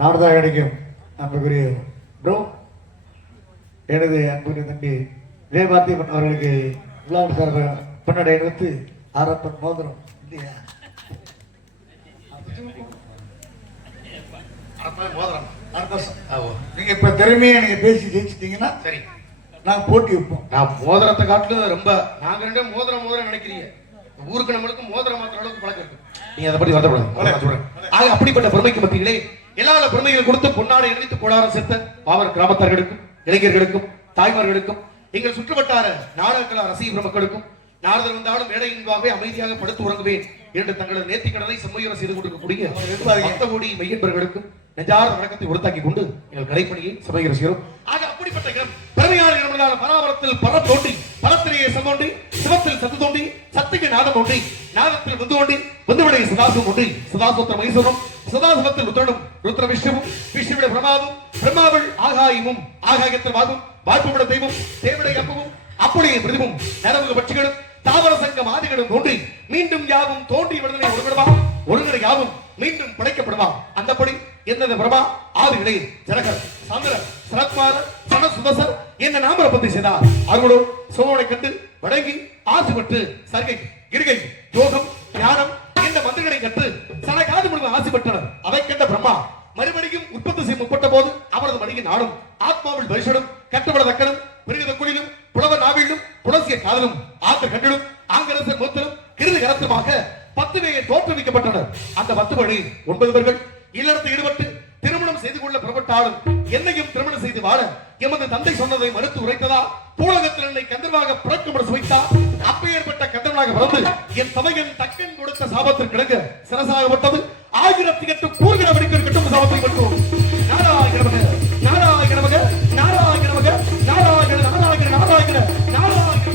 நாடதாகடிக்கும் அன்புக்குரிய ப்ரோ, எனது அன்புக்குரிய தம்பி விஜயபார்த்திபன் அவர்களுக்கு விழாவின் சார்பாக பொன்னடை அணிவித்து ஆரப்பன் மோதிரம் இல்லையா நீங்க இப்ப திறமையா நீங்க பேசி ஜெயிச்சிட்டீங்கன்னா சரி, நான் போட்டி வைப்போம். நான் மோதிரத்தை காட்டுல ரொம்ப நாங்க ரெண்டே மோதிரம் நினைக்கிறீங்க. ஊருக்கு நம்மளுக்கு மோதிரம் மாத்திர அளவுக்கு பழக்கம் இருக்கு. நீங்க அதை பத்தி வருத்தப்படாது. அப்படிப்பட்ட பெருமைக்கு மத்தியிலே எல்லா பெருமைகள் கொடுத்து பொன்னாடை இணைத்து கோடாரம் சேர்த்த பாவர் கிராமத்தார்களுக்கும் இளைஞர்களுக்கும் தாய்மார்களுக்கும் எங்கள் சுற்றுவட்டார நாடகக்கலா ரசிக மக்களுக்கும் நாரதர் வந்தாலும் மேடையின்பாகவே அமைதியாக படுத்து உறங்குவேன் என்று தங்களது நேர்த்தி கடனை செம்மையுற செய்து கொண்டிருக்கக்கூடிய 10 கோடி மையன்பர்களுக்கும் நெஞ்சார வணக்கத்தை உறுத்தாக்கி கொண்டு எங்கள் கலைப்பணியை சபையை ரசிக்கிறோம். ஆக அப்படிப்பட்ட பெருமையான இடங்களான பராபரத்தில் பரம் தோன்றி பரத்திலேயே சமோன்றி சிவத்தில் சத்து தோன்றி சத்துக்கு நாதம் ஒன்றி நாதத்தில் வந்து தோன்றி வந்துவிடைய சதாசிவம் ஒன்றி சதாசுத்திர மைசூரம் சதாசிவத்தில் உத்தரனும் ருத்ர விஷ்ணுவும் விஷ்ணுவிட பிரமாவும் பிரம்மாவில் ஆகாயமும் ஆகாயத்தில் வாகும் வாழ்ப்புவிட தெய்வம் தேவிடை அப்பவும் அப்படியே பிரதிவும் நரமுக பட்சிகளும் தாவர சங்கம் ஆதிகளும் தோன்றி மீண்டும் யாவும் தோன்றி விடுதலை ஒருவிடுவாம் ஒருங்கடை யாவும் மீண்டும் படைக்கப்படுவாம். அந்தபடி என்னது பிரபா ஆதி இடையில் ஜனகர் சந்திரர் சரத்குமாரர் சன சுதசர் என்ன நாமரபந்தி செய்தார். அவர்களோ சோழனை கண்டு வடங்கி ஆசைப்பட்டு சர்கை கிரிகை யோகம் ஞானம் என்ற மந்திரங்களை கற்று சனகாது முழுவதும் ஆசை பெற்றனர். அதை கண்ட பிரம்மா மறுபடியும் உற்பத்தி செய்ய முற்பட்ட போது அவரது மடியின் நாடும் ஆத்மாவில் பரிசடும் கட்டுப்பட தக்கனும் பிரிவித குழிலும் புலவர் நாவிலும் புலசிய காதலும் ஆத்த கண்டிலும் ஆங்கரசர் மூத்தலும் கிருதி கரத்துமாக 10 பேர் தோற்றுவிக்கப்பட்டனர். அந்த 10 வழி 9 பேர்கள் இல்லறத்தில் ஈடுபட்டு திருமணம் செய்து கொள்ள புறப்பட்டாலும் என்னையும் திருமணம் செய்து வாழ எமது தந்தை சொன்னதை மறுத்து உரைத்ததா பூலகத்தில் என்னை கந்தர்வாக பிறக்கும்பட சுவைத்தார். அப்பேற்பட்ட கந்தர்வ தேவனாக பிறந்து என் சபையின் தக்கன் கொடுத்த சாபத்திற்கு கிடக்க சிரசாகப்பட்டது 1008 கூறுகிற வரைக்கும் கட்டும் சாபத்தை பெற்றோம். நாராயணமக நாராயணமக நாராயணமக நாராயண நாராயண நாராயண நாராயண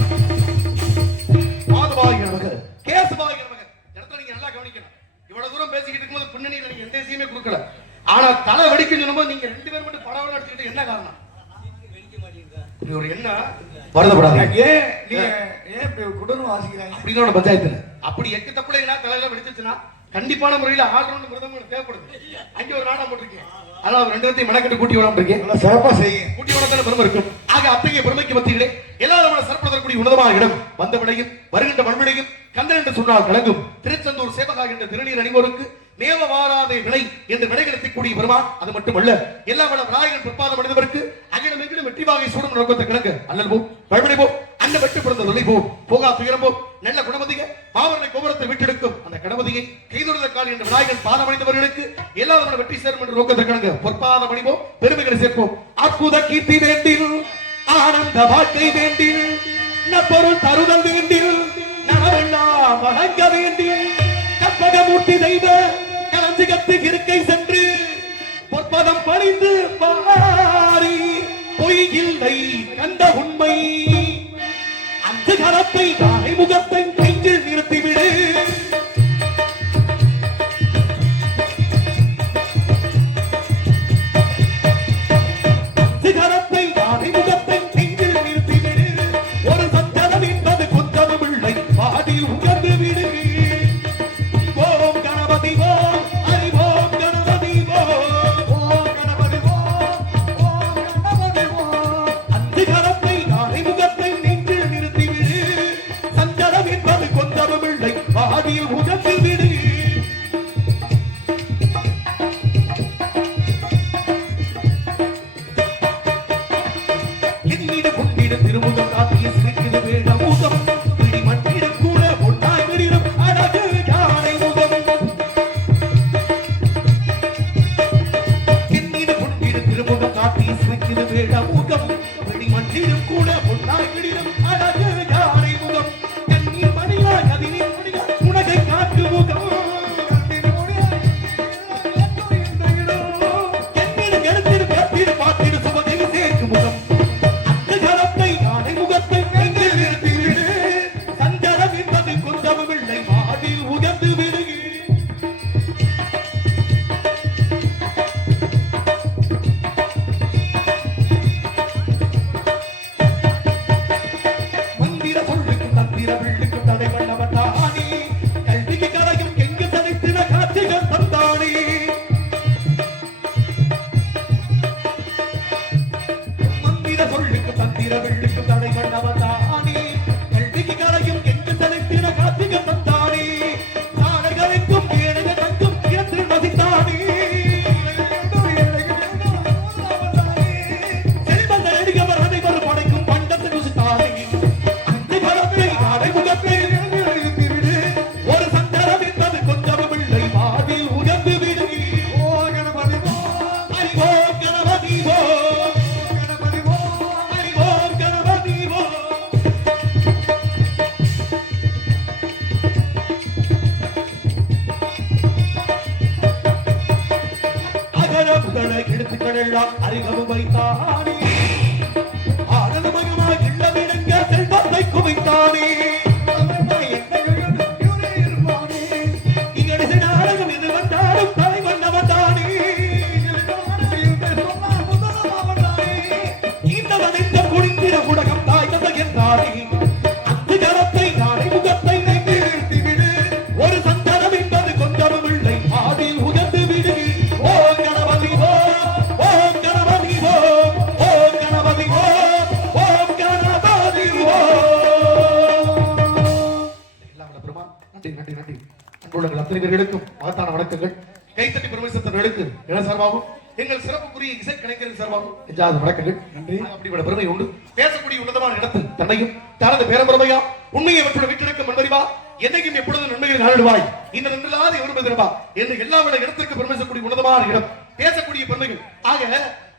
மாதவாயணமக கேசவாயணமக. இடத்துல நீங்க நல்லா கவனிக்கணும். இவ்வளவு தூரம் பேசிக்கிட்டு இருக்கும்போது பின்னணியில் நீங்க எந்த விஷயமே கொடுக்கல. ஆனா தலை வெடிக்கும் சொல்லும்போது நீங்க 2 பேர் மட்டும் படம் எடுத்துக்கிட்டு என்ன காரணம்? ஒரு என்ன வருதப்படாது. ஏன் நீங்க ஏன் குடரும் வாசிக்கிறாங்க அப்படின்னு பஞ்சாயத்துல அப்படி எக்கு தப்புல தலையில வெடிச்சுச்சுன்னா கண்டிப்பான முறையில் ஆல்ரவுண்ட் மிருதம் தேவைப்படுது. அங்கே ஒரு நாடகம் போட்டிருக்கேன். அதான் 2 பேர்த்தையும் மெனக்கட்டு கூட்டி விடாம இருக்கேன். சிறப்பா செய்யும். கூட்டி விடாத பெருமை இருக்கும். ஆக அத்தகைய பெருமைக்கு மத்தியிலே எல்லாரும் சிறப்படுத்தக்கூடிய உன்னதமான இடம் வந்த விடையும் வருகின்ற மண்விடையும் கந்தன் என்று சொன்னால் கலங்கும் திருச்செந்தூர் சேவகா என்ற திருநீர் அணிவோருக்கு மேவ வாராதே வினை என்று விடைகளுத்தக்கூடிய பெருமான். அது மட்டுமல்ல எல்லா வள விநாயகன் பிற்பாத மனிதவருக்கு அகிலம் எங்கிலும் வெற்றி வாகை சூடும் நோக்கத்தை கிழங்கு அல்லல் போம் வழிபடை போம் அந்த வெட்டு பிறந்த தொலை போம் போகா துயரம் போம் நல்ல குணமதிக மாவரை கோபுரத்தை விட்டெடுக்கும் அந்த கணபதியை கைதொழுத கால் என்ற விநாயகன் பாதம் அடைந்தவர்களுக்கு எல்லா வெற்றி சேரும் என்ற நோக்கத்தை கிழங்கு பொற்பாத மணிவோம் பெருமைகளை சேர்ப்போம். அற்புத கீர்த்தி வேண்டில் ஆனந்த வாழ்க்கை வேண்டில் பொருள் தருதல் வேண்டில் நனவெல்லாம் வழங்க வேண்டில் கற்பகமூர்த்தி தெய்வ கலஞ்சிகத்து இருக்கை சென்று பொற்பதம் பணிந்து பாரி பொய் இல்லை கண்ட உண்மை அந்த கரத்தை தாய் முகத்தை நெஞ்சில் நிறுத்திவிடு. சிகரத்தை தாய் முகத்தை நெஞ்சில் நிறுத்திவிடு. ஒரு சஞ்சலம் என்பது கொஞ்சமும் இல்லை பாதி உகர்ந்து விடு. ஓம் கணபதி ஓம் அறிவோம் கணபதி ஓம் கணபதி ஓம் கணபதி ஓம். அந்த கரத்தை தாய் முகத்தை நெஞ்சில் நிறுத்திவிடு. சஞ்சலம் என்பது கொஞ்சமும் இல்லை பாதியில் உகர்ந்து விடு. என்னிட கொண்டிட திருமுகம் காட்டிய சிரிக்கிறது வேட முகம் பிடி மட்டிட கூட ஒன்றாய் விடிடும் அழகு யானை முகம். என்னிட கொண்டிட திருமுகம் காட்டிய சிரிக்கிறது வேட முகம் பிடி மட்டிடும் கூட ஒன்றாய் விடிடும் அழகு யானை முகம். கண்ணீர் மணியா கதிரின் மணியா உனகை காட்டு முகம். என்னிட எழுத்திடு பேத்திடு பாத்திடு சுவகை சேர்க்கும் முகம். அறிகவும் வைத்தானே ஆனந்தமயமாக இல்லமிடங்க செல்வத்தை குவித்தானே. இங்கடிசை நாடகம் எது வந்தாலும் தலைவன் அவன்தானே. இந்த வளைந்த குடிந்திர உலகம் தாய் தந்தை என்றானே. அந்த கரத்தை நாளை முகத்தை நெஞ்சு நிறுத்திவிடு. ஒரு சந்தனம் என்பது கொஞ்சமும் இல்லை ஆதில் உகந்து விடு. ஓ கணபதி ஓ ஓம் கணபதி ஓம் ஓம் கணபதி ஓம் ஓம் கணபதி ஓம். எல்லாம் பிரமா நன்றி நன்றி நன்றி. அன்புள்ள அத்தனை பேர்களுக்கும் மகத்தான வணக்கங்கள். கைத்தட்டி பெருமைசத்தர்களுக்கு இளசார்பாகவும் எங்கள் சிறப்புக்குரிய இசை கலைஞர்கள் சார்பாகவும் எஞ்சாத வணக்கங்கள் நன்றி. அப்படிப்பட்ட பெருமை உண்டு. பேசக்கூடிய உன்னதமான இடத்தில் தன்னையும் தனது பேரம்பெருமையா உண்மையை மற்றொரு விட்டிருக்கும் மண்பறிவா என்னைக்கும் எப்பொழுதும் நன்மையை நாடுவாய் இந்த நன்றில்லாத எவருமதிரவா என்று எல்லா விட இடத்திற்கு பெருமைசக்கூடிய உன்னதமான இடம் பேசக்கூடிய பெருமைகள். ஆக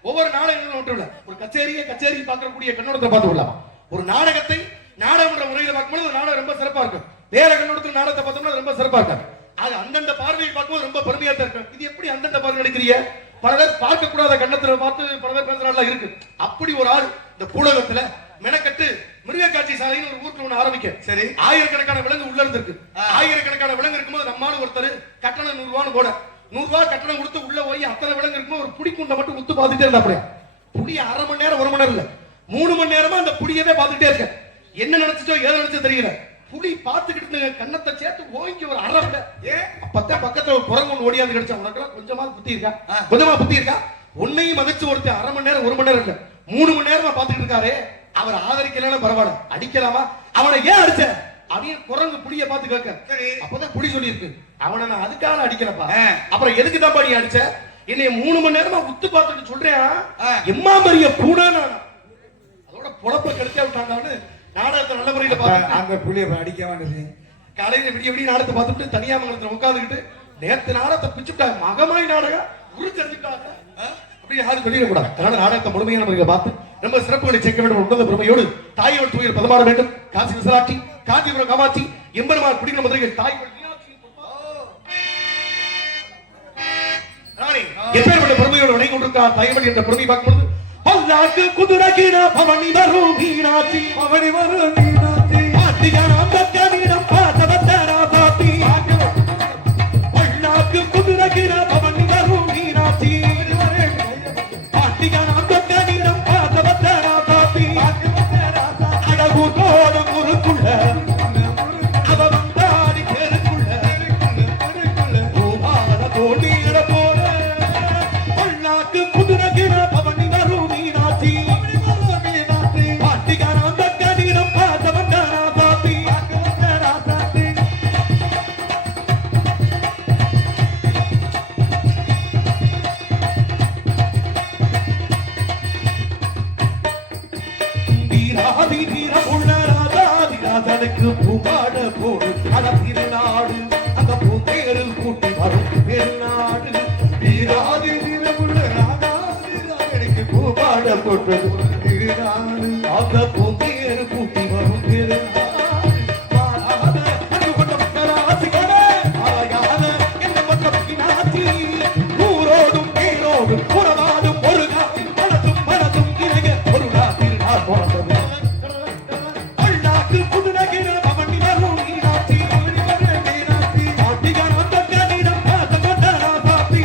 ஒவ்வொரு நாடகங்களும் ஒன்றும் ஒரு கச்சேரியை பார்க்கக்கூடிய கண்ணோட்டத்தை பார்த்து கொள்ளலாம். ஒரு நாடகத்தை நாடகம் என்ற முறையில் பார்க்கும்போது ஒரு நாடகம் ரொம்ப சிறப்பா இருக்கும். வேற கண்ணோட்டத்துல நாடகத்தை பார்த்தோம்னா ரொம்ப சிறப்பா இருக்கும். அது அந்தந்த பார்வையை பார்க்கும்போது ரொம்ப பெருமையா தான் இருக்கும். இது எப்படி அந்தந்த பார்வை நடிக்கிறீங்க? பல பேர் பார்க்க கூடாத கண்ணத்துல பார்த்து பல பேர் பேசுறாங்க இருக்கு. அப்படி ஒரு ஆள் இந்த பூலகத்துல மெனக்கட்டு மிருக காட்சி சாலைன்னு ஒரு ஊருக்கு ஒண்ணு ஆரம்பிக்க. சரி, ஆயிரக்கணக்கான விலங்கு உள்ள இருந்திருக்கு. ஆயிரக்கணக்கான விலங்கு இருக்கும்போது நம்மால ஒருத்தர் கட்டணம் 100 ரூபான்னு போட 100 ரூபாய் கட்டணம் கொடுத்து உள்ள போய் அத்தனை விலங்கு இருக்கும்போது ஒரு புடி குண்டை மட்டும் உத்து பார்த்துட்டே இருந்தா புடி அரை மணி நேரம் 1 மணி நேரம் இல்ல 3 மணி நேரமா அந்த புடியவே பார்த்துட்டே இருக்க. என்ன நினைச்சோ ஏதோ நினைச்சோ தெரியல. புலி பார்த்துக்கிட்டு கண்ணத்தை சேர்த்து ஓங்கி ஒரு அறப்பட அப்பத்தான் பக்கத்துல ஒரு குரங்கு ஒன்று ஓடியாந்து கிடைச்சா. உனக்கு கொஞ்சமா புத்தி இருக்கா? கொஞ்சமா புத்தி இருக்கா? உன்னையும் மதிச்சு ஒருத்தர் அரை மணி நேரம் 1 மணி நேரம் இல்ல 3 மணி நேரமா பார்த்துக்கிட்டு இருக்காரு. அவர் ஆதரிக்கலாம் பரவாயில்ல, அடிக்கலாமா? அவனை ஏன் அடிச்ச? அவன் குரங்கு புலிய பார்த்து கேட்க. அப்பதான் புலி சொல்லி இருக்கு, அவனை நான் அதுக்காக அடிக்கலப்பா. அப்புறம் எதுக்கு தான் நீ அடிச்ச? என்னைய 3 மணி நேரமா உத்து பார்த்துட்டு சொல்றேன் எம்மா மரிய பூனா. அதோட பொழப்ப கிடைச்சா விட்டாங்கன்னு நாடகத்தை நல்ல முறையில பார்த்து அந்த புலிய அடிக்க வேண்டியது. காலையில விடிய நாடகத்தை பார்த்துட்டு தனியாமங்கலத்துல உட்காந்துக்கிட்டு நேத்து நாடகத்தை பிச்சுட்டாங்க. மகமாய் நாடகம் உருச்சரிச்சுட்டாங்க. அப்படி யாரும் சொல்லிடக்கூடாது. அதனால நாடகத்தை முழுமையான முறையில் பார்த்து ரொம்ப சிறப்புகளை சேர்க்க வேண்டும். உன்னத பெருமையோடு தாயோடு தூயர் பதமாட வேண்டும். காசி விசாலாட்சி, காஞ்சிபுரம் காமாட்சி, எம்பெருமாள் குடிக்கிற மதுரைகள் தாய் எப்பேற்பட்ட பெருமையோடு வணங்கி கொண்டிருக்கிறார். தாய்மொழி என்ற பெருமை பார்க்கும்போது பல்லாக்கு குதிரகிட பவனி வரும் மீனாட்சி, பவனி வரும் மீனாட்சி, ஆட்டியானம் தக்கனிடம் பாசவத்தரா பாத்தி, பல்லாக்கு குதிரகிட பவனி வரும் மீனாட்சி, ஆட்டியானம் தக்கனிடம் பாசவத்தரா பாத்தி, அழகு தோடு குறுக்குள்ள அவ வந்தாடி பெருக்குள்ள பூமால தோண்டிட போல பல்லாக்கு குதிரகிட பவனி வரும் மீனாட்சி, ஆட்டியானம் தக்கனிடம் பாசவத்தரா பாத்தி. வீராதி வீரமுள்ள ராஜாதி ராஜனுக்கு பூமாட போடு அத திருநாடு அந்த பூந்தேரில் கூட்டி வரும் பெருநாடு. வீராதி வீரமுள்ள ராஜாதி ராஜனுக்கு பூமாட போட்டு திருநாடு அந்த பூந்தேர் கூட்டி வரும் பெருநாடு. மாறாத அன்பு கொண்ட மக்களாசிகளே, ஆயாத என்ன மக்களாட்சி, ஊரோடும் நீரோடும் உறவாடும் ஒரு காற்றில் மனதும் மனதும் இணைய ஒரு காற்றில் நான் போனது. பல்லாக்கு குதிரகிற பவனி வரும் மீனாட்சி, ஆட்டியானம் தக்கனிடம் பாசவத்தரா பாத்தி.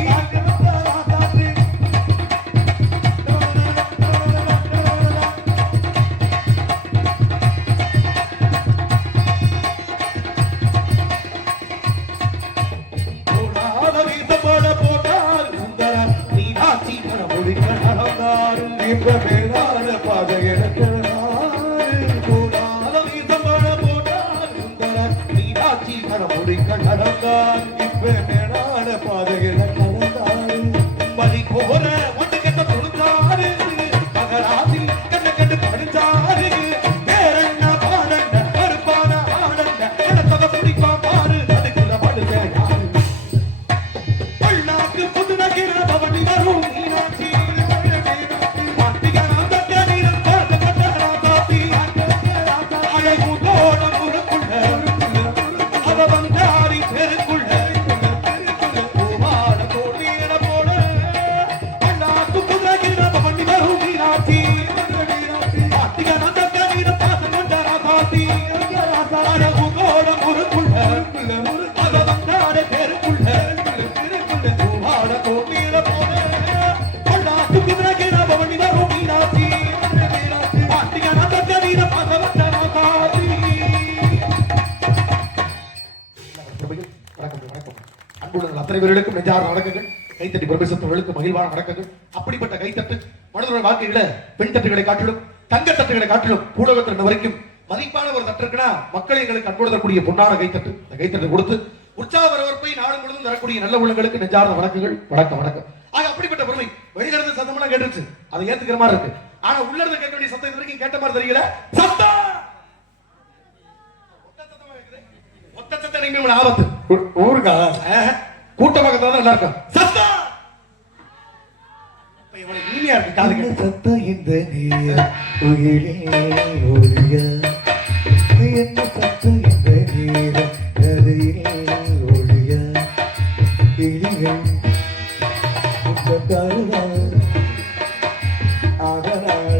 போடாத வீசப்பட போட்டார் சுந்தரர் மீனாட்சி மனமொழிக்க நடந்தார். இப்ப மேலான பாதை எடுக்கிறார். போடாத வீசப்பட போட்டார் சுந்தரர் மீனாட்சி மனமொழிக்க நடந்தார். இப்ப மேலான பாதையில நடந்தார். மதி போற ஒன்று கெட்ட கொடுத்தாரு மகராசி கண்ண கண்டு படிச்சாரு. பேரண்ண பாடண்ண கருப்பான ஆடண்ண இடத்தவ குடிப்பா பாரு அதுக்குள்ள படுத்த யாரு. பல்லாக்கு புதுநகிர பவனி வரும் மீனாட்சி, ஆட்டியானம் தக்கனிடம் பாசவத்தரா பாத்தி, அழகு தோடம் உருக்குள்ள அவ வந்தாரி பெருக்குள்ள பூமால தோண்டிட போல பல்லாக்கு புதுநகிர பவனி வரும் மீனாட்சி, ஆட்டியானம் தக்கனிடம் பாசவத்தரா பாத்தி, அழகு தோடம் உருக்குள்ள அவ வந்தாரி பெருக்குள்ள பூமால தோண்டிட போல பல்லாக்கு புதுநகிர பவனி வரும் மீனாட்சி, ஆட்டியானம் தக்கனிடம் பாசவத்தரா பாத்தி. அன்புடன் அத்தனை பேர்களுக்கும் நெஞ்சார்ந்த வணக்கங்கள். கைத்தட்டி பிரபேசத்தவர்களுக்கு மகிழ்வான வணக்கங்கள். அப்படிப்பட்ட கைத்தட்டு மனிதனுடைய வாழ்க்கையில பெண் தட்டுகளை காட்டிலும் தங்க தட்டுகளை காட்டிலும் பூலகத்தின் வரைக்கும் மதிப்பான ஒரு தட்டு இருக்குன்னா மக்கள் எங்களுக்கு அன்போடு தரக்கூடிய பொன்னான கைத்தட்டு. அந்த கைத்தட்டு கொடுத்து உற்சாக வரவேற்பை நாடு முழுவதும் தரக்கூடிய நல்ல உள்ளங்களுக்கு நெஞ்சார்ந்த வணக்கங்கள். வணக்கம் வணக்கம். ஆக அப்படிப்பட்ட பொறுமை வெளியில இருந்து சத்தமெல்லாம் கேட்டுருச்சு, அதை ஏத்துக்கிற மாதிரி இருக்கு. ஆனா உள்ள இருந்து கேட்க வேண்டிய சத்தம் இது வரைக்கும் கேட்ட மாதிரி தெரியல. சத்தம் ஒத்த சத்தம் இனிமே ஆபத்து. ஊருக்கா கூட்ட பக்கத்துல தான் நல்லா இருக்கும். சத்தம் இப்ப இவனுக்கு இனிமையா இருக்கு காது கேட்க. சத்தம் இந்த நீர் உயிரே ஒழிய என்ன சத்தம் இந்த நேரம் கதையில் ஒளியா கிளிகள் இந்த தருணம் அதனால்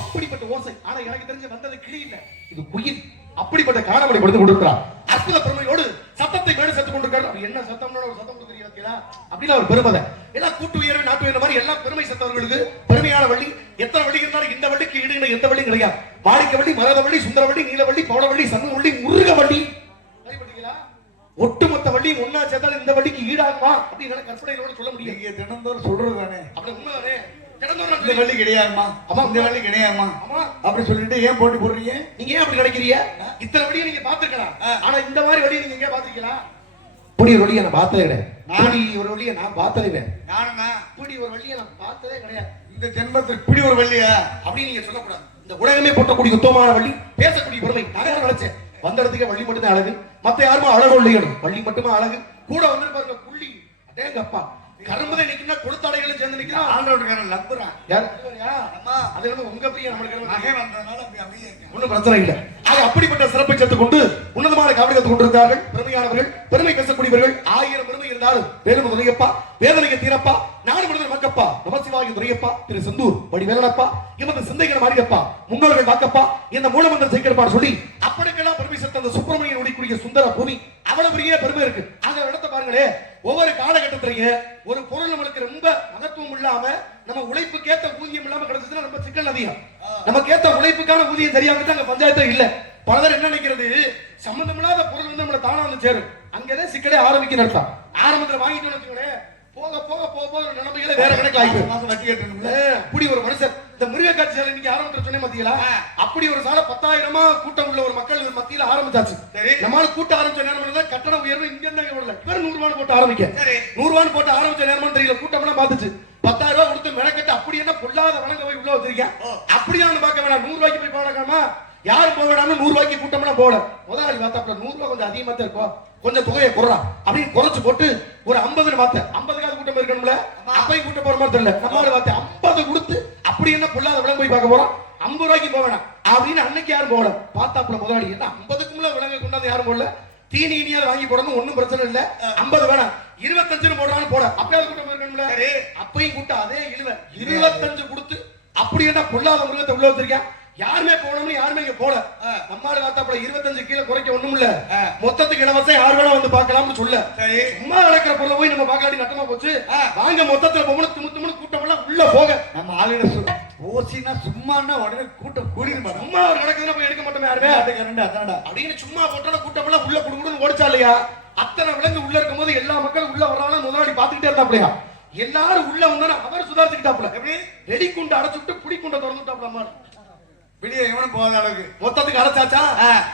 அப்படிப்பட்ட ஓசை. ஆனா எனக்கு தெரிஞ்ச வந்தது கிளி இல்ல, இது குயில். அப்படிப்பட்ட காணமொழி கொடுத்து கொடுக்கிறார். அற்புத பெருமையோடு சத்தத்தை மேடு செத்து கொண்டிருக்காரு. அப்படி என்ன சத்தம்னு ஒரு சத்தம் கொடுத்துருக்கீங்களா அப்படின்னு ஒரு பெருமதை. எல்லாம் கூட்டு உயர்வு நாட்டு உயர்வு மாதிரி எல்லாம் பெருமை சத்தவர்களுக்கு பெருமையான வள்ளி. எத்தனை வள்ளி இருந்தாலும் இந்த வள்ளிக்கு ஈடு எந்த வள்ளியும் கிடையாது. மாணிக்க வள்ளி, மரத வள்ளி, சுந்தர வள்ளி, நீல வள்ளி, பௌட வள்ளி, சங்கு வள்ளி, முருக வள்ளி, ஒட்டுமொத்த வள்ளி ஒன்னா சேர்த்தாலும் இந்த வள்ளிக்கு ஈடாகுமா அப்படின்னு கற்பனைகளோட சொல்ல முடியும். நீங்க தினந்தோறும் சொல்றதுதானே அப்படி உண்மைதானே? இந்த வள்ளி கிடையாதுமா, ஆமா இந்த வள்ளி கிடையாதுமா ஆமா அப்படி சொல்லிட்டு ஏன் போட்டி போடுறீங்க? நீங்க ஏன் அப்படி நினைக்கிறீங்க? இத்தனை வழியை நீங்க பாத்துக்கலாம், ஆனா இந்த மாதிரி வழியை நீங்க எங்க பாத்துக்கலாம்? இப்படி ஒரு வழியை நான் பார்த்ததே கிடையாது. இப்படி ஒரு வழியை நான் பார்த்ததே கிடையாது. நானுமா இப்படி ஒரு வழியை நான் பார்த்ததே கிடையாது. இந்த ஜென்மத்தில் இப்படி ஒரு வள்ளியா அப்படின்னு நீங்க சொல்லக்கூடாது. இந்த உலகமே போட்டக்கூடிய உத்தமமான வள்ளி, பேசக்கூடிய பெருமை. நான் நினைச்சேன் வந்த இடத்துக்கு வள்ளி மட்டும்தான் அழகு, மத்த யாருமே அழகு இல்லையணும். வள்ளி மட்டுமா அழகு. கூட வந்து பாருங்க புள்ளி, அடேங்கப்பா கரும்புதை நிக்கினா கொடுத்தாடைகளும் சேர்ந்து நிக்கிறான். ஆண்டவனுக்காரன் லப்புறான். யாரு? அது என்ன உங்க பிரியா நம்மளுக்கு நகை வந்ததுனால அப்படி அமைதியா இருக்கு. ஒண்ணும் பிரச்சனை இல்லை. ஆக அப்படிப்பட்ட சிறப்பை சேர்த்துக் கொண்டு உன்னதமான காவடி கற்றுக் கொண்டிருந்தார்கள் பெருமையானவர்கள். பெருமை பேசக்கூடியவர்கள். 1000 பெருமை இருந்தாலும் வேலும் துறையப்பா, வேதனைக்கு தீரப்பா, நாடு மனிதர் மக்கப்பா, நமசிவாகி துறையப்பா, திரு செந்தூர் படி வேலனப்பா, எமது சிந்தைகள் மாறியப்பா, முன்னோர்கள் வாக்கப்பா, இந்த மூலமந்திர செய்கிறப்பான்னு சொல்லி அப்படிக்கெல்லாம் பெருமை சேர்த்த அந்த சுப்பிரமணியன் ஒடிக்கூடிய சுந்தர பூமி அவ்வளவு பெரிய பெருமை இருக்கு. அந்த இடத்தை பாருங்களே, ஒவ்வொரு காலகட்டத்திலையும் ஒரு பொருள் நம்மளுக்கு ரொம்ப மகத்துவம் இல்லாம நம்ம உழைப்புக்கேத்த ஊதியம் இல்லாம கிடைச்சதுன்னா ரொம்ப சிக்கல் அதிகம். நமக்கு ஏத்த உழைப்புக்கான ஊதியம் சரியாக அங்க பஞ்சாயத்து இல்ல. பலர் என்ன நினைக்கிறது, சம்பந்தமில்லாத பொருள் வந்து நம்மள தானா வந்து சேரும், அங்கதான் சிக்கலே ஆரம்பிக்க நடத்தான். ஆரம்பத்துல வாங்கிட்டு வச்சுக்கோங்களேன், போக போக போக போக நிலைமைகளை வேற கணக்கு ஆகி மாசம் வட்டி கட்டணும்ல. அப்படி ஒரு மனுஷன் இந்த மிருக காட்சி சாலை இன்னைக்கு ஆரம்பிச்சு சொன்னே மத்தியில அப்படி ஒரு சாலை 10,000 கூட்டம் உள்ள ஒரு மக்கள் மத்தியில ஆரம்பிச்சாச்சு. நம்மளால கூட்டம் ஆரம்பிச்ச நேரம் கட்டண உயர்வு இங்க இருந்தாங்க இவர் 100 ரூபாய் போட்டு ஆரம்பிக்க 100 ரூபாய் போட்டு ஆரம்பிச்ச நேரம் தெரியல. கூட்டம் எல்லாம் பார்த்துச்சு 10,000 ரூபாய் கொடுத்து மெனக்கட்டு அப்படி என்ன பொல்லாத வணங்க போய் உள்ள வச்சிருக்கேன். அப்படியான்னு பார்க்க வேணாம், 100 ரூபாய்க்கு போய் போடாமா யாரும் போக வேணாம். 100 ரூபாய்க்கு கூட்டம்லாம் போட முதலாளி பார்த்தாப்ல 100 ரூபாய் கொஞ்சம் அதிகமா தான் இருக்கும், கொஞ்சம் தொகையை குறா அப்படின்னு குறைச்சு போட்டு ஒரு 50 மாத்த 50 கூட்டம் இருக்கணும்ல, அப்பையும் கூட்டம் போற மாதிரி தெரியல. நம்மளோட பார்த்து 50 கொடுத்து அப்படி என்ன பொல்லாத விலங்கு போய் பார்க்க போறோம், 50 ரூபாய்க்கு போக வேணாம் அப்படின்னு அன்னைக்கு யாரும் போட பார்த்தாப்புல முதலாளி என்ன 50க்குள்ள விலங்கு கொண்டாந்து யாரும் போடல, தீனி இனியாவது வாங்கி போடணும் ஒன்னும் பிரச்சனை இல்ல, 50 வேணாம் 25 போடுறான்னு போட அப்பயாவது கூட்டம் இருக்கணும்ல. அப்பையும் கூட்டம் அதே 25 கொடுத்து அப்படி என்ன பொல்லாத மிருகத்தை உள்ள வச்சிருக்கேன். யாருமே போகணும்னு யாருமே இங்க போல. நம்மாடு வாத்தாப்புல 25 கீழே குறைக்க ஒண்ணும் இல்ல, மொத்தத்துக்கு இலவசம் யார் வேணா வந்து பாக்கலாம்னு சொல்ல. சும்மா நடக்கிற பொருளை போய் நம்ம பாக்காட்டி நட்டமா போச்சு. வாங்க மொத்தத்துல போகணும், துமுத்துமுன்னு கூட்டம் எல்லாம் உள்ள போக நம்ம ஆளுங்க ஓசினா சும்மானா உடனே கூட்டம் கூடிருமா. சும்மா ஒரு நடக்குதுன்னா போய் எடுக்க மாட்டோமே யாருமே அப்படின்னு சும்மா போட்டோட கூட்டம் எல்லாம் உள்ள குடுக்குன்னு ஓடிச்சா இல்லையா. அத்தனை விலங்கு உள்ள இருக்கும் போது எல்லா மக்களும் உள்ள வர்றாலும் முதலாளி பாத்துக்கிட்டே இருந்தாப்லையா. எல்லாரும் உள்ள வந்தா அவர் சுதாரிச்சுக்கிட்டாப்ல. எப்படி ரெடி குண்டு அடைச்சுட்டு புடி குண்டை திறந்துட்டாப்ல. வெளியே எவனும் போகாத அளவுக்கு மொத்தத்துக்கு அடைச்சாச்சா,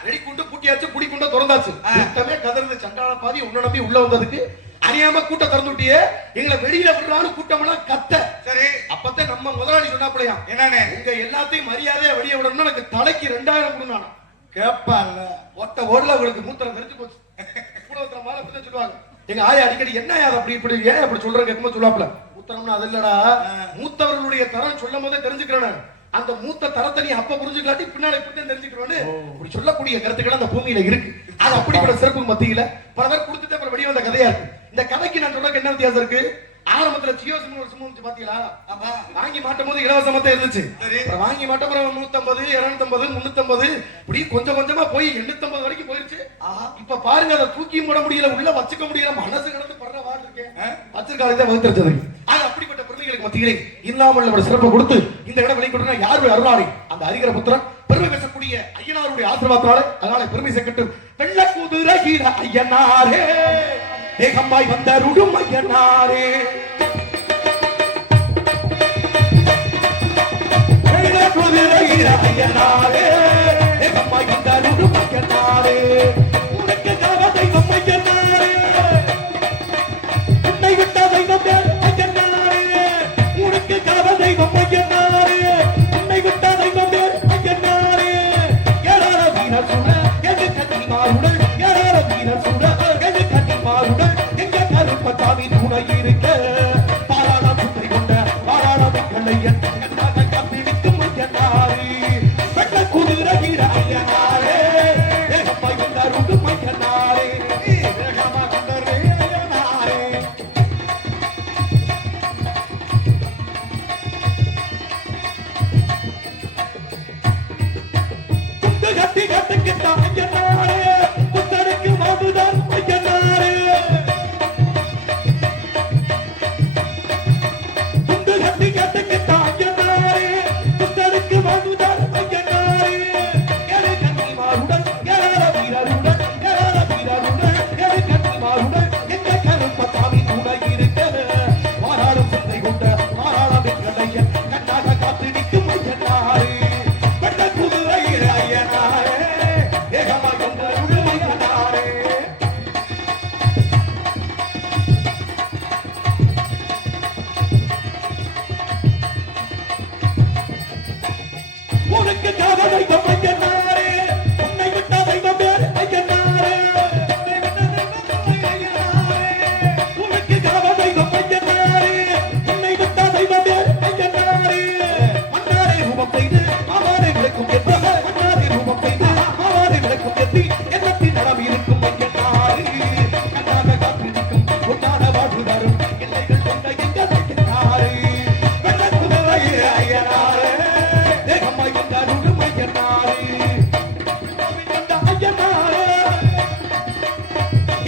ரெடி குண்டு பூட்டியாச்சு, புடி குண்ட திறந்தாச்சு. கூட்டமே கதறது சண்டான பாதி உன்ன நம்பி உள்ள வந்ததுக்கு அறியாம கூட்டம் திறந்து விட்டியே, எங்களை வெளியில விடுறான்னு கூட்டம் எல்லாம் கத்த. சரி அப்பதான் நம்ம முதலாளி சொன்னாப்லையா, என்னன்னு உங்க எல்லாத்தையும் மரியாதையா வெளியே விடணும்னா எனக்கு தலைக்கு 2000 கொடுங்க. கேப்பா இல்ல ஒட்ட ஓடல உங்களுக்கு மூத்திரம் தெரிஞ்சு போச்சு. கூட மாலை பிடிச்ச சொல்லுவாங்க எங்க ஆயா அடிக்கடி என்ன யார் அப்படி இப்படி ஏன் அப்படி சொல்றேன் கேட்கும்போது சொல்லாப்ல, மூத்திரம்னா அது இல்லடா, மூத்தவர்களுடைய தரம் சொல்லும் போதே தெரிஞ்சுக்கிறேன். அந்த மூத்த தரத்தை நீ அப்ப புரிஞ்சுக்கலாட்டி பின்னாடி இப்படிதான் தெரிஞ்சுக்கிறோன்னு இப்படி சொல்லக்கூடிய கருத்துக்கள் அந்த பூமியில இருக்கு. அது அப்படிப்பட்ட சிறப்பு மத்தியில பல பேர் கொடுத்துட்டு அப்புறம் வெளியே வந்த கதையா இருக்கு. இந்த கதைக்கு நான் சொல்றதுக்கு என்ன வித்தியாசம் இருக்கு, ஆரம்பத்துல ஜியோ சிம் ஒரு சிம் இருந்துச்சு பாத்தீங்களா, வாங்கி மாட்டும் போது இலவசமா தான் இருந்துச்சு. வாங்கி மாட்டும் 150 250 350 இப்படி கொஞ்சம் கொஞ்சமா போய் 850 வரைக்கும் போயிருச்சு. இப்ப பாருங்க அதை தூக்கி மூட முடியல, உள்ள வச்சுக்க முடியல, மனசு கிடந்து படுற வாடு இருக்கேன் வச்சிருக்காலே வகுத்துறது. ஆக அப்படிப்பட்ட பெருமைகளுக்கு மத்தியிலே இல்லாமல் நம்ம சிறப்பை கொடுத்து இந்த இடம் வெளிக்கொண்டு யாருடைய அருளாளி அந்த ஹரிகர புத்திரன் பெருமை பேசக்கூடிய ஐயனாருடைய ஆசீர்வாதத்தாலே அதனால பெருமை சேர்க்கட்டும். வெள்ள குதிரை ஐயனாரே ஏகம்பாய் வந்த ருடும் ஐயனாரே, வெள்ள குதிரை ஐயனாரே ஏகம்பாய் வந்த ருடும் ஐயனாரே, உனக்கு காவ தெய்வம் ஐயனாரே, உன்னை விட்ட தெய்வம் ஐயனாரே, உனக்கு காவ தெய்வம் ஐயனாரே, உன்னை விட்ட தெய்வம் ஐயனாரே, ஏறார வீரர் சுட எங்கு கட்டி மாறுடல், ஏறார வீரர் சுட எங்கு கட்டி மாறுடல், எங்க கருப்பசாமி துணை இருக்க பாராள புத்தை கொண்ட பாராள மக்களையன் கப்பிடிக்கும் ஐயனாரே. கட்டி கட்டுக்கிட்டான் ஐயனாரே புத்தருக்கு மாதுதான் ஐயனாரே துண்டு கட்டி கட்டுக்கிட்டான் ஐயனாரே புத்தருக்கு மாதுதான் ஐயனாரே ஏழை கன்னிமாருடன் ஏழாத வீரருடன் ஏழாத வீரருடன் ஏழை கன்னிமாருடன் எங்க கருப்பசாமி கூட இருக்க மாறாடும் சிந்தை கொண்ட மாறாள வெங்கடைய கண்ணாக காத்து நிற்கும் ஐயனாரே வெள்ள குதிரையிலே ஐயனாரே ஏகமாக கொண்ட ஐயனாரே உனக்கு காத தெய்வம் ஐயனாரே உன்னை விட்ட தெய்வம் வேறு ஐயனாரே உனக்கு காத தெய்வம் ஐயனாரே உன்னை விட்ட தெய்வம் வேறு ஐயனாரே மன்னாரே ரூபம் செய்து மாவாரை விளக்கும் எத்தி மன்னாரே ரூபம் செய்து மாவாரை விளக்கும் எத்தி எண்ணத்தின் நடம் இருக்கும் ஐயனாரே கண்ணாக காத்து நிற்கும் பொன்னான வாழ்வு தரும் எல்லைகள் கொண்ட எங்கள் ஐயனாரே வெள்ள குதிரையிலே ஐயனாரே தேகமாய் வந்தாருடும் ஐயனாரே கொண்ட ஐயனாரே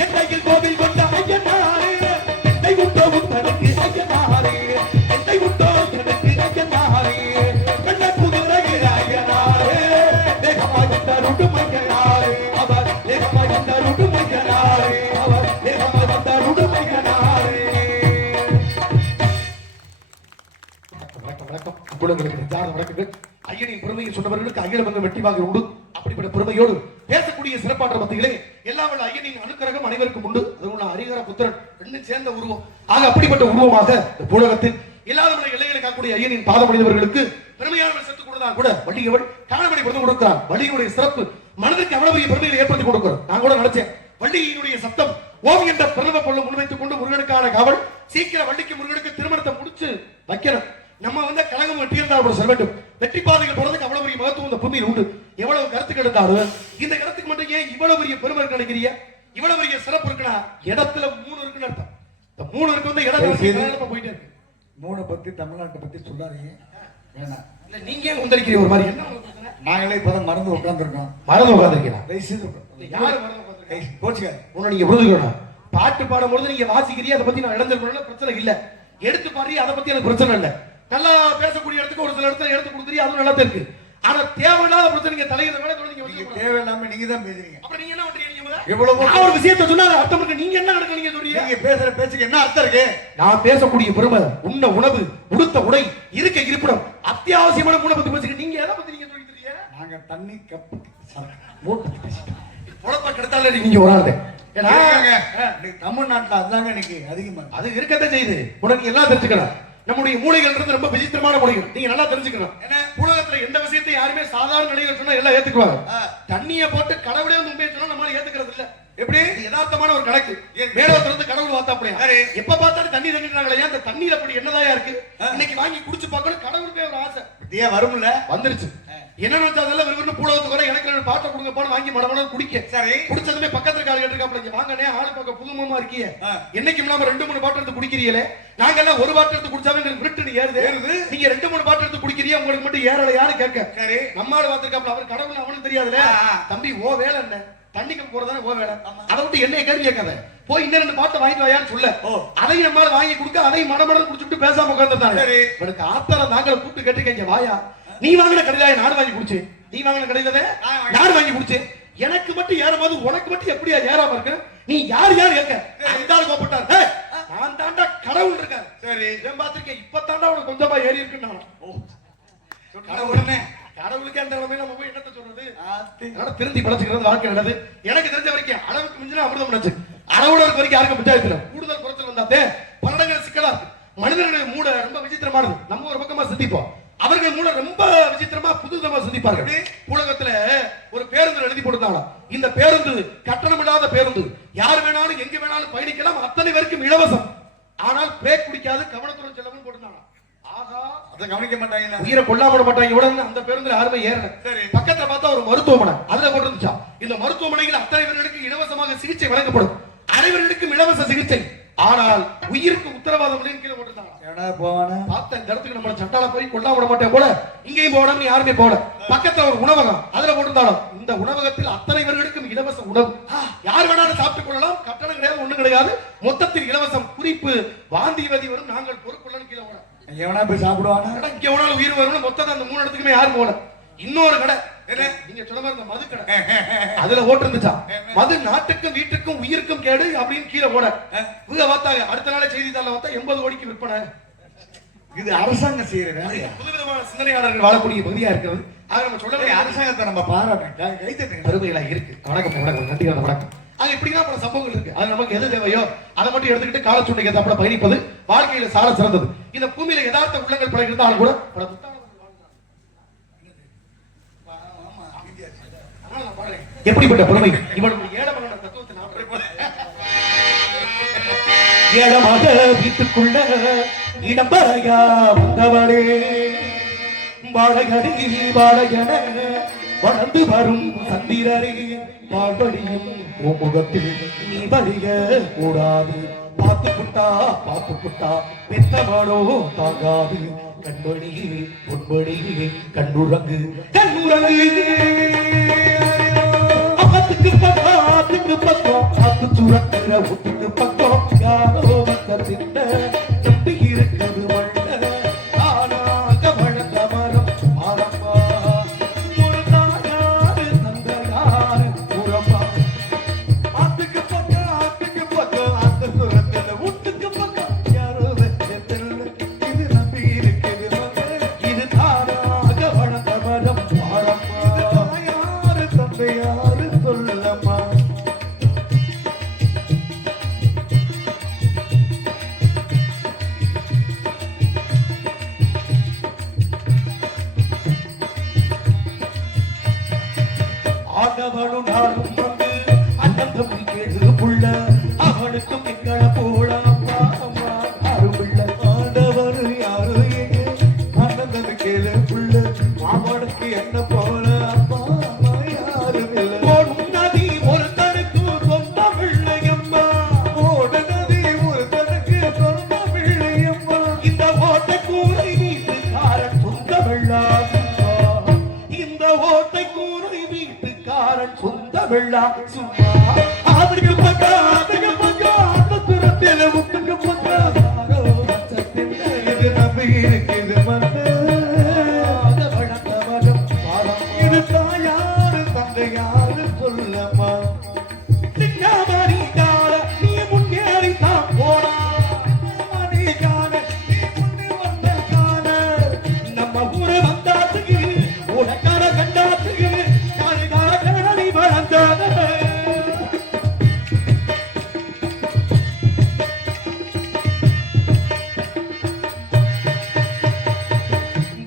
எல்லையில் கோவில் கொண்ட ஐயனாரே என்னை விட்டோ உத்தனுக்கு ஐயனாரே என்னை விட்டோ உத்தனுக்கு ஐயனாரே வெள்ள குதிரையிலே ஐயனாரே தேகமாய் வந்தாருடும் ஐயனாரே அவர் தேகமாய் வந்தாருடும் ஐயனாரே அவர் தேகமாய் வந்தாருடும் ஐயனாரே வணக்கம் வணக்கம் குடும்பங்களுக்கு நெஞ்சார்ந்த வணக்கங்கள். ஐயனின் பெருமையை சொன்னவர்களுக்கு ஐயனமங்க வெட்டிவாக உண்டு. அப்படிப்பட்ட பெருமையோடு பேசக்கூடிய சிறப்பாற்ற மத்தியிலே எல்லாம் வல்ல ஐயனின் அனுக்கிரகம் அனைவருக்கும் உண்டு. அதுவும் ஹரிஹர புத்திரன் ரெண்டும் சேர்ந்த உருவம். ஆக அப்படிப்பட்ட உருவமாக இந்த பூலகத்தில் எல்லாருடைய எல்லைகளை காக்கக்கூடிய ஐயனின் பாதமடைந்தவர்களுக்கு பெருமையானவர் செத்து கொடுத்தால் கூட வள்ளியவள் காணமணி கொடுத்து கொடுக்கிறார். வள்ளியினுடைய சிறப்பு மனதுக்கு அவ்வளவு பெரிய பெருமையை ஏற்படுத்தி கொடுக்கிறார். நான் கூட நினைச்சேன் வள்ளியினுடைய சத்தம் ஓம் என்ற பிறந்த பொருள் முன்வைத்துக் கொண்டு முருகனுக்கான காவல் சீக்கிரம் வள்ளிக்கு முருகனுக்கு திருமணத்தை முடிச்சு வைக்கணும். நம்ம கழகம் வெற்றியிருந்தால் சொல்ல வேண்டும். வெற்றி பாதைகள் போறதுக்கு அவ்வளவு பெரிய மகத்துவம் இந்த பூமியில் உண்டு. எவ்வளவு கருத்துக்கள் இருந்தாலும் இந்த இடத்துக்கு மட்டும் ஏன் இவ்வளவு பெரிய பெருமை இருக்கு நினைக்கிறீங்க? இவ்வளவு பெரிய சிறப்பு இருக்குன்னா இடத்துல 3 இருக்குன்னு அர்த்தம். இந்த 3 இருக்கு இடம் போயிட்டே இருக்கு. 3 பத்தி தமிழ்நாட்டை பத்தி சொல்லாதீங்க. வேணாம். இல்ல நீங்க ஏன் கொந்தளிக்கிறீங்க ஒரு மாதிரி? என்ன நாங்களே இப்பதான் மறந்து உட்கார்ந்துருக்கோம். மறந்து உட்கார்ந்துருக்கீங்களா? யாரு மறந்து உட்கார்ந்து போச்சுக்காரு. உன்னை நீங்க புரிஞ்சுக்கணும். பாட்டு பாடும்போது நீங்க வாசிக்கிறீங்க, அதை பத்தி நான் இழந்திருக்கணும் பிரச்சனை இல்ல. எடுத்து பாடுறீங்க, அதை பத்தி எனக்கு பிரச்சனை இல்ல. நல்லா பேசக்கூடிய இடத்துக்கு ஒரு சில இடத்துல எடுத்து கொடுக்குறீங்க, அதுவும் நல்லா இருக்கு. ஆனா தேவையில்லாத பிரச்சனை நீங்க தலையில வேலை நீங்க தேவையில்லாம நீங்க தான் பேசுறீங்க. அப்புறம் நீங்க என்ன பண்றீங்க? எவ்வளவு ஒரு விஷயத்தை சொன்னா அர்த்தம் இருக்கு. நீங்க என்ன நடக்க நீங்க சொல்றீங்க? நீங்க பேசுற பேச்சுக்கு என்ன அர்த்தம் இருக்கு? நான் பேசக்கூடிய பெருமை உண்ண உணவு, உடுத்த உடை, இருக்க இருப்பிடம், அத்தியாவசியமான மூணை பத்தி பேசுறீங்க. நீங்க எதை பத்தி நீங்க சொல்லிட்டு இருக்கீங்க? நாங்க தண்ணி கப்பு மூட்டை பேசிட்டோம். பொழப்ப கெடுத்தால நீங்க ஒரு ஆளு. தமிழ்நாட்டுல அதுதாங்க இன்னைக்கு அதிகமா அது இருக்கத்தான் செய்யுது. உனக்கு எல்லாம் தெரிஞ்சுக்கணும். நம்முடைய மூளைகள் ரொம்ப விசித்திரமான மூளைகள். நீங்க நல்லா தெரிஞ்சுக்கணும். உலகத்துல எந்த விஷயத்தை யாருமே சாதாரண நிலைகள் சொன்னா எல்லாம் ஏத்துக்குவாங்க. தண்ணிய போட்டு கடவுளே வந்து உண்மையை சொன்னா நம்மளால ஏத்துக்கிறது இல்ல. எப்படி? யதார்த்தமான ஒரு கணக்கு. மேலோத்துல இருந்து கடவுள் வாத்தாப்லையா எப்ப பார்த்தாலும் தண்ணி தண்ணிட்டாங்களே, அந்த தண்ணீர் அப்படி என்னதான் இருக்கு? இன்னைக்கு வாங்கி குடிச்சு பார்க்கணும். கடவுளுக்கே ஒரு ஆசை ஏன் வரும்ல வந்துருச்சு. என்ன அதெல்லாம் வெறும் பூலகத்துக்கு வர எனக்கு பாட்டை கொடுங்க போன வாங்கி மடமடம் குடிக்க. சரி குடிச்சதுமே பக்கத்துல கால் கேட்டிருக்காப்ல, வாங்கனே ஆளு பார்க்க புதுமுகமா இருக்கீங்க. என்னைக்கு இல்லாம 2-3 பாட்டு எடுத்து குடிக்கிறீங்களே, நாங்க எல்லாம் ஒரு பாட்டு எடுத்து குடிச்சாவே எங்களுக்கு விட்டு ஏறுது. நீங்க 2-3 பாட்டு எடுத்து குடிக்கிறீங்க, உங்களுக்கு மட்டும் ஏறலையான்னு கேட்க. சரி நம்மாடு பார்த்திருக்காப்ல, அவர் கடவுள் அவனும் தெரியாதுல. தம்பி ஓ வேலை என்ன? தண்ணிக்கு போறதானே ஓ வேலை. அதை விட்டு என்னைய கேள்வி கேட்காத. போய் இன்னும் 2 பாட்டு வாங்கிட்டு வாயான்னு சொல்ல. அதையும் நம்மளால வாங்கி கொடுக்க, அதையும் மடமடம் குடிச்சுட்டு பேசாம உட்கார்ந்துட்டாங்க. எனக்கு ஆத்தால நாங்கள கூப்பிட்டு கேட்டிருக்கீங்க, வாயா நீ வாங்கின கடையில நாடு வாங்கி குடிச்சு, நீ வாங்கின கடையில நாடு வாங்கி குடிச்சு, எனக்கு மட்டும் ஏறும்போது உனக்கு மட்டும் எப்படியா ஏறாம இருக்கு? நீ யார் யார் கேட்க? அந்த கோபப்பட்டார். நான் தாண்டா கடவுள் இருக்காரு. சரி நான் பாத்திருக்கேன். இப்ப தாண்டா உனக்கு கொஞ்சமா ஏறி இருக்குன்னு உடனே கடவுளுக்கு அந்த நிலைமையில நம்ம போய் என்னத்த சொல்றது? அதனால திருந்தி பழச்சுக்கிறது வாழ்க்கை நல்லது. எனக்கு தெரிஞ்ச வரைக்கும் அளவுக்கு மிஞ்சினா அமிர்தம் நினைச்சு அளவுல இருக்க வரைக்கும் யாருக்கும் பஞ்சாயத்துல கூடுதல் குறைச்சல் வந்தாத்தே பலடங்கள் சிக்கலா இருக்கு. மனிதனுடைய மூளை ரொம்ப விசித்திரமானது. நம்ம ஒரு பக்கமா சிந்திப்போம், அவர்கள் மூளை ரொம்ப விசித்திரமா புதுவிதமா சிந்திப்பார்கள். உலகத்துல ஒரு பேருந்து எழுதி போட்டாங்க, இந்த பேருந்து கட்டணம் இல்லாத பேருந்து, யார் வேணாலும் எங்க வேணாலும் பயணிக்கலாம், அத்தனை பேருக்கும் இலவசம், ஆனால் பிரேக் குடிக்காது, கவனத்துடன் செல்லவும் போட்டுருந்தாங்க. ஆகா அதை கவனிக்க மாட்டாங்க, உயிரை கொல்லாம விட மாட்டாங்க. உடனே அந்த பேருந்துல யாருமே ஏறல. பக்கத்துல பார்த்தா ஒரு மருத்துவமனை, அதுல போட்டுருந்துச்சா இந்த மருத்துவமனையில் அத்தனை பேர்களுக்கு இலவசமாக சிகிச்சை வழங்கப்படும், அனைவர்களுக்கும் இலவச சிகிச்சை. ஆனால் உயிருக்கு உத்தரவாதம் இல்லைன்னு கீழே போட்டுருந்தாங்க. எவனா போவானா? பார்த்த இந்த இடத்துக்கு நம்மள சட்டால போய் கொண்டா விட மாட்டேன் போல, இங்கேயும் போடாம யாருமே போல. பக்கத்துல ஒரு உணவகம், அதுல போட்டிருந்தாலும் இந்த உணவகத்தில் அத்தனை பேர்களுக்கும் இலவச உணவு, யார் வேணாலும் சாப்பிட்டுக் கொள்ளலாம், கட்டணம் கிடையாது, ஒண்ணு கிடையாது, மொத்தத்தில் இலவசம். குறிப்பு, வாந்திவதி வரும், நாங்கள் பொறுப்புள்ளன்னு கீழே போட. எவனா போய் சாப்பிடுவானா? இங்க எவனாலும் உயிர் வரும்னு மொத்தத்தை அந்த 3 இடத்துக்குமே யாரும் போல. இன்னொரு கடை என்ன நீங்க சொன்ன மாதிரி இந்த மது கடை, அதுல ஓட்டு இருந்துச்சா, மது நாட்டுக்கும் வீட்டுக்கும் உயிருக்கும் கேடு அப்படின்னு கீழே போட. இவங்க பார்த்தாங்க, அடுத்த நாளே செய்தித்தாள பார்த்தா 80 கோடிக்கு விற்பனை. இது அரசாங்கம் செய்யற வேலையா? புதுவிதமான சிந்தனையாளர்கள் வாழக்கூடிய பகுதியா இருக்கிறது. ஆக நம்ம சொல்ல அரசாங்கத்தை நம்ம பாராட்டணும், கைத்தட்டுங்க. பெருமைகளா இருக்கு. வணக்கம் வணக்கம், நன்றி வணக்கம். ஆக இப்படிதான் பல சம்பவங்கள் இருக்கு. அது நமக்கு எது தேவையோ அதை மட்டும் எடுத்துக்கிட்டு காலச்சூழ்நிலை ஏற்றாப்புல பயணிப்பது வாழ்க்கையில சால சிறந்தது. இந்த பூமியில யதார்த்த உள்ளங்கள் பல இருந்தாலும் கூட பல புத்தகங்கள் எப்படிப்பட்ட பொறுமை இவனுடைய ஏழமான தத்துவத்தை நான் ஏழமாக வீட்டுக்குள்ள இடம்பறையா வந்தவளே, வாழகடி வாழகன வளர்ந்து வரும் சந்திரரே, வாழ்வழியும் முகத்தில் நீ வழிக கூடாது, பார்த்து புட்டா பெத்தவளோ தாங்காது, கண்மணி பொன்மணி கண்ணுறங்கு ஆத்துக்கு பக்கம் ஆத்து சுரக்கிற ஒட்டுக்கு பக்கம் யாரோ திட்ட நம்பி இருக்குது வள்ள ஆனாக வழங்க மரம் ஆரம்பா ஒரு தாயாரு தந்தையாரு உரம்பா ஆத்துக்கு பக்கம் ஆத்து சுரக்கிற ஒட்டுக்கு பக்கம் யாரோ வெச்சத்தில் இது நம்பி இருக்குது வள்ள இது தானாக வழங்க மரம் ஆரம்பா தாயாரு தந்தையாரு சொல்லம்மா. ஆண்டவனும் நானும் வந்து அண்ணன் தம்பி கேடு புள்ள, அவனுக்கும் எங்கள போல அப்பா அம்மா யாரும் இல்ல. ஆண்டவனு யாரு எங்க அண்ணன் தம்பி கேடு புள்ள, அவனுக்கு என்ன போல அப்பா அம்மா யாரும் இல்ல. ஓடும் நதி ஒரு தனக்கு சொந்த பிள்ளையம்மா, ஓடும் நதி ஒரு தனக்கு சொந்த பிள்ளையம்மா, இந்த ஓட்டை கூரை வீட்டுக்காரன் சொந்த வெள்ளாம்மா, இந்த ஓட்டை கூரை வீட்டுக்காரன் சொந்த வெள்ளா சும்மா. அதுக்கு பக்கம் அந்த சுரத்தில் முட்டுக்கு பக்கம் இது நம்பி இருக்குது வந்து இது தாயாரு தந்தையாரு சொல்லம்மா. சிங்காமணி கால நீ முன்னேறி தான் போனா, மணி கால நீ முன்னே வந்த கால, நம்ம ஊரு வந்தாத்துக்கு உனக்கான கண்டாத்துக்கு காலிகால கணனி வளர்ந்தாத.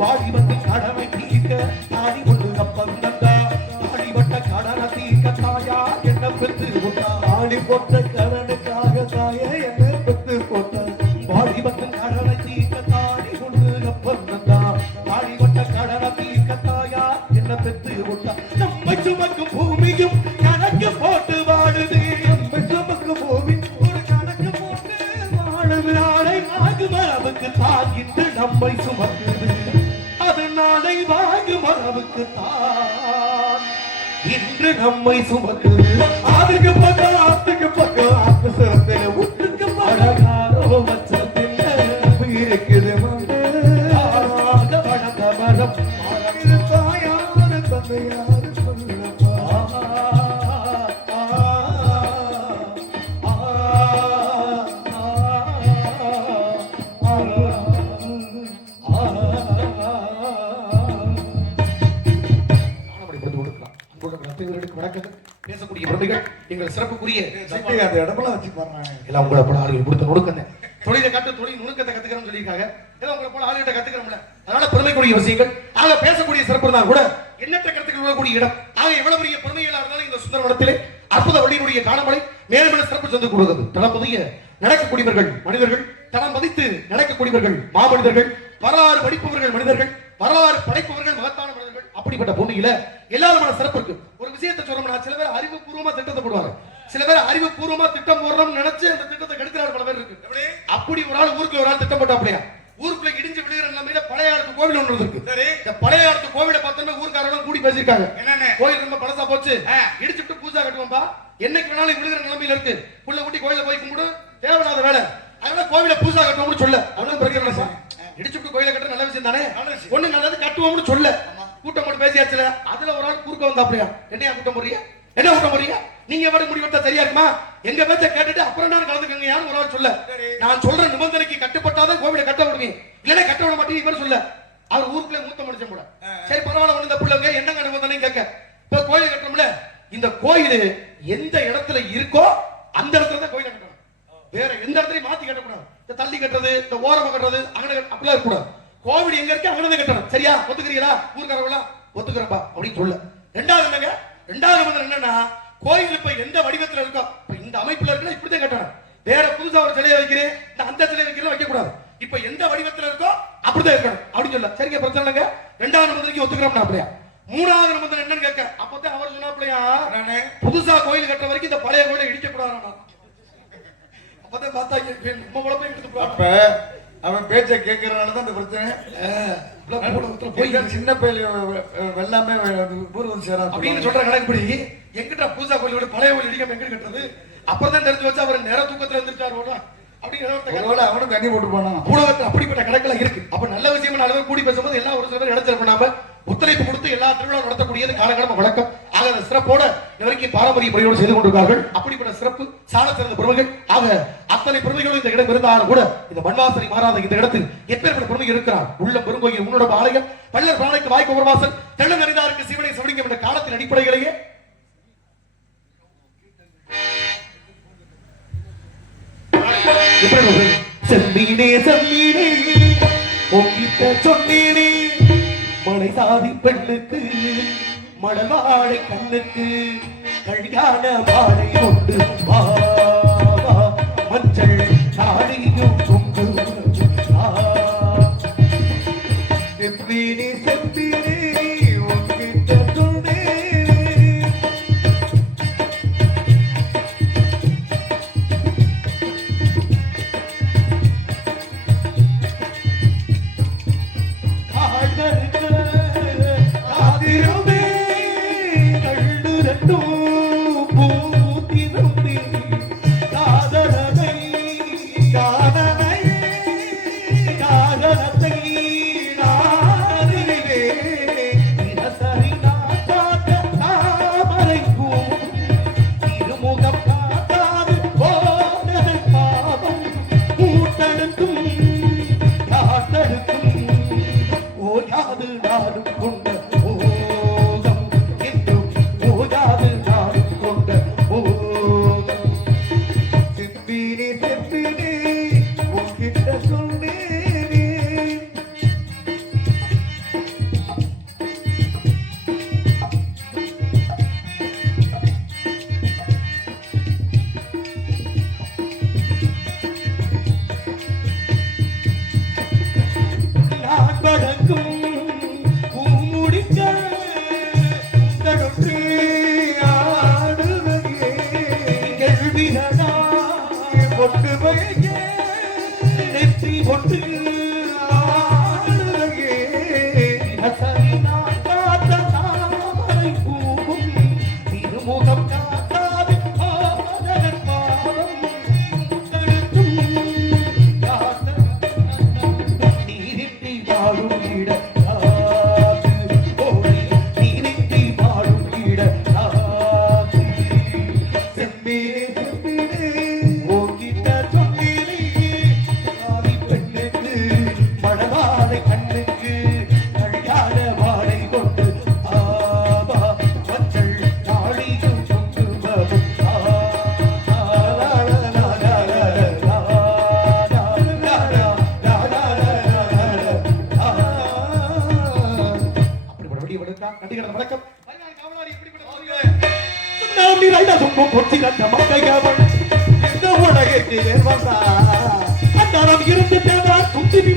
வாடிவத்து கடமை தீர்க்க தாடி கொண்டு அப்பம் தந்தா, தாடிப்பட்ட கடனை தீர்க்க தாயா என்ன பெற்று போட்டா, தாடி போட்ட கடனுக்காக தாயா என்ன பெற்று போட்டா, வாடிவத்து கடனை தீர்க்க தாடி கொண்டு அப்பம் தந்தா, தாடிப்பட்ட கடனை தீர்க்க தாயா என்ன பெற்று போட்டா. நம்மை சுமக்கும் பூமியும் கணக்கு போட்டு வாழுது, நம்மை சுமக்கும் பூமி ஒரு கணக்கு போட்டு வாழுது. நாளை வாங்கு மரபுக்கு தாக்கிட்டு நம்மை சுமக்குது, அது நாளை வாங்கு மரபுக்கு தான் இன்று நம்மை சுமக்குது. அதுக்கு பக்கம் ஆத்து சிறத்தில் ஒட்டுக்கு அழகாரோ மச்சத்தில் இருக்குது வளர்ந்த மரம் இது தாயாரு தந்தையாரு சொல்லப்பா. பேசக்கூடிய பெருமைகள் எங்கள் சிறப்புக்குரிய அந்த இடமெல்லாம் வச்சு பாருங்க. எல்லாம் உங்களை போல ஆளுகள் கொடுத்த நுணுக்கத்தை, தொழிலை காட்டு தொழில் நுணுக்கத்தை கத்துக்கிறோம் சொல்லியிருக்காங்க. ஏதோ உங்களை போல ஆளுகிட்ட கத்துக்கிறோம்ல, அதனால பெருமைக்குரிய விஷயங்கள். ஆக பேசக்கூடிய சிறப்பு தான் கூட எண்ணற்ற கருத்துக்கள் உள்ளக்கூடிய இடம். ஆக எவ்வளவு பெரிய பெருமைகளா இருந்தாலும் இந்த சுந்தர வனத்திலே அற்புத வழியினுடைய காணமலை மேலும் சிறப்பு சென்று கொடுக்கிறது. தடம் புதிய நடக்கக்கூடியவர்கள் மனிதர்கள், தடம் பதித்து நடக்கக்கூடியவர்கள் மாமனிதர்கள், வரலாறு படிப்பவர்கள் மனிதர்கள், வரலாறு படைப்பவர்கள் மகத்தான மனிதர்கள். அப்படிப்பட்ட பூமியில எல்லாருமான சிறப்பு இருக்கு. ஒரு விஷயத்தை சொல்லணும்னா சில பேர் அறிவுபூர்வமா திட்டத்தை போடுவாங்க, சில பேர் அறிவுபூர்வமா திட்டம் போடுறோம்னு நினைச்சு அந்த திட்டத்தை கெடுக்கிறாரு பல பேர் இருக்கு. அப்படி ஒரு ஆள் ஊருக்குள்ள ஒரு ஆள் திட்டம் போட்டாப்லையா, ஊருக்குள்ள இடிஞ்சு விழுகிற நிலைமையில பழைய ஆளுக்கு கோவில் ஒன்று இருக்கு. இந்த பழைய ஆளுக்கு கோவிலை பார்த்தோம்னா ஊருக்காரங்க கூடி பேசியிருக்காங்க, என்னன்னு கோயில் ரொம்ப பழசா போச்சு, இடிச்சுட்டு பூஜா கட்டுவோம்பா, என்னைக்கு வேணாலும் விழுகிற நிலைமையில இருக்கு, புள்ள குட்டி கோயில போய் கும்பிடு, தேவையில்லாத வேலை, அதனால கோவில பூஜா கட்டுவோம்னு சொல்ல, அவனும் பிரச்சனை இடிச்சுட்டு கோயில கட்ட நல்ல விஷயம் தானே, ஒண்ணு நல்லது கட்டுவோம்னு சொல்ல கூட்டம் போட்டு பேசியாச்சுல, அதுல ஒரு ஆள் குறுக்க வந்தாப்லையா, என்னையா கூட்டம் போடுறீங்க, என்ன கூட்டம் போடுறீங்க, நீங்க எப்படி முடிவெடுத்தா சரியா இருக்குமா, எங்க பேச்ச கேட்டுட்டு அப்புறம் நான் கலந்துக்கங்க யாரும் ஒரு ஆள் சொல்ல, நான் சொல்ற நிபந்தனைக்கு கட்டுப்பட்டாதான் கோவிலை கட்ட விடுவீங்க, இல்லன்னா கட்ட விட மாட்டீங்க இவர் சொல்ல, அவர் ஊருக்குள்ள மூத்த மனுஷன் கூட, சரி பரவாயில்ல ஒண்ணு இந்த பிள்ளைங்க என்னங்க நிபந்தனை கேட்க, இப்ப கோயில் கட்டுறோம்ல, இந்த கோயில் எந்த இடத்துல இருக்கோ அந்த இடத்துல தான் கோயிலை கட்டணும், வேற எந்த இடத்துலயும் மாத்தி கட்டக்கூடாது, இந்த தள்ளி கட்டுறது இந்த ஓரமா கட்டுறது அங்கே அப்படிலாம் இருக்கக்கூடாது, கோவில் எங்க இருக்கு அங்கே கட்டணும், சரியா ஒத்துக்கிறீங்களா ஊருக்காரங்களா, ஒத்துக்கிறப்பா அப்படின்னு சொல்ல. ரெண்டாவது என்னங்க, ரெண்டாவது நிபந்தனை என்னன்னா கோயில் இப்ப எந்த வடிவத்துல இருக்கோ, இப்ப இந்த அமைப்புல இருக்குன்னா இப்படிதான் கட்டணும், வேற புதுசா ஒரு சிலையை வைக்கிறேன் அந்த சிலையை வைக்கிறேன் வைக்க கூடாது, இப்ப எந்த வடிவத்துல இருக்கோ அப்படிதான் இருக்கணும் அப்படின்னு சொல்ல. சரிங்க பிரச்சனை இல்லைங்க, ரெண்டாவது நிபந்தனைக்கு ஒத்துக்கிறோம்னா அப்படியா. மூணாவது நிபந்தனை என்னன்னு கேட்க, அப்பதான் அவர் சொன்னாப்லையா, புதுசா கோயில் கட்டுற வரைக்கும் இந்த பழைய கோயிலை இடிக்க கூடாது, அப்பதான் பார்த்தா நம்ம குழப்பம் எடுத்து. அப்ப அவன் பேச்ச கேட்கறதுனாலதான் இந்த பிரச்சனை, சின்ன பையில வெள்ளாமே ஊர் வந்து சேரா அப்படின்னு சொல்ற கணக்குப்படி எங்கிட்ட பூஜா கோயிலோட பழைய கோயில் இடிக்காம எங்க கட்டுறது, அப்புறம் தெரிஞ்சு வச்சு அவர் நேர தூக்கத்துல இருந்துட்டாரு அப்படின்னு அவனும் தண்ணி போட்டு போனான், ஊடகத்தில் அப்படிப்பட்ட கணக்கெல்லாம் இருக்கு. அப்ப நல்ல விஷயம் நாலு பேர் கூடி பேசும்போது எல்லாம் ஒரு சில பேர் இடத்துல பண்ணாம ஒத்துழைப்பு கொடுத்து எல்லா திருவிழா நடத்தக்கூடியது காலகடமை வழக்கம். ஆக அந்த சிறப்போட இதுவரைக்கும் பாரம்பரிய முறையோடு செய்து கொண்டிருக்கார்கள். அப்படிப்பட்ட சிறப்பு சால சிறந்த பெருமைகள். ஆக அத்தனை பெருமைகளும் இந்த இடம் இருந்தாலும் கூட இந்த மண்வாசனை மாறாத இந்த இடத்தில் எப்பேற்பட்ட பெருமை இருக்கிறார். உள்ள பெருங்கோயில் உன்னோட ஆலயம் பல்லர் பிராணைக்கு வாய்க்கு ஒரு வாசல் தெள்ள நரிதாருக்கு சிவனை சிவலிங்கம் என்ற காலத்தின் அடிப்படையிலேயே செம்மீனே செம்மீனே உங்கிட்ட சொன்னீனே மலை சாதி பெண்ணுக்கு மணவாழை கண்ணுக்கு கல்யாண மாலை கொண்டு வா மஞ்சள் சாடியும் கொண்டு செம்மீனே செம்மீனே உங்கிட்ட சொன்னேனே.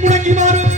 முடங்கி மாறும்